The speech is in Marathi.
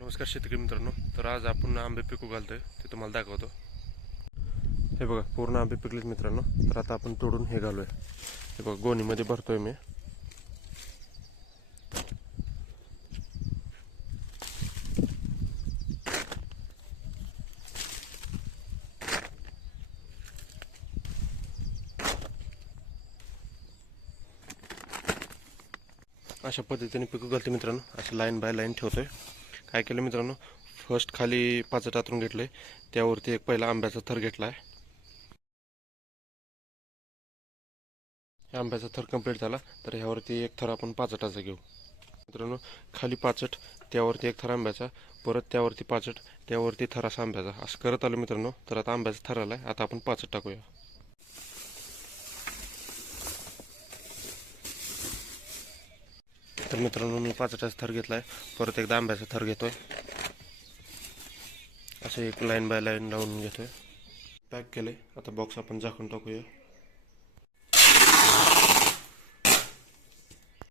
नमस्कार शेतकरी मित्रांनो. तर आज आपण आंबे पिकू घालतोय ते तुम्हाला दाखवतो. हे बघा पूर्ण आंबे पिकलेत मित्रांनो. तर आता आपण तोडून हे घालूया. हे बघा गोणीमध्ये भरतोय मी. अशा पद्धतीने पिकू घालते मित्रांनो. असं लाईन बाय लाईन ठेवतोय. काय केलं मित्रांनो, फर्स्ट खाली पाचट आतरून घेतलंय, त्यावरती एक पहिला आंब्याचा थर घेतलाय. आंब्याचा थर कंप्लीट झाला तर ह्यावरती एक थर आपण पाचटाचा घेऊ मित्रांनो. खाली पाचट, त्यावरती एक थर आंब्याचा, परत त्यावरती पाचट, त्यावरती थर असा आंब्याचा, असं करत आलो मित्रांनो. तर आता आंब्याचा थर आलाय, आता आपण पाचट टाकूया. तर मित्रांनो मी पाचटाचा थर घेतलाय, परत एकदा आंब्याचा थर घेतोय. असं एक लाईन बाय लाईन लावून घेतोय. पॅक केले. आता बॉक्स आपण झाकून टाकूया.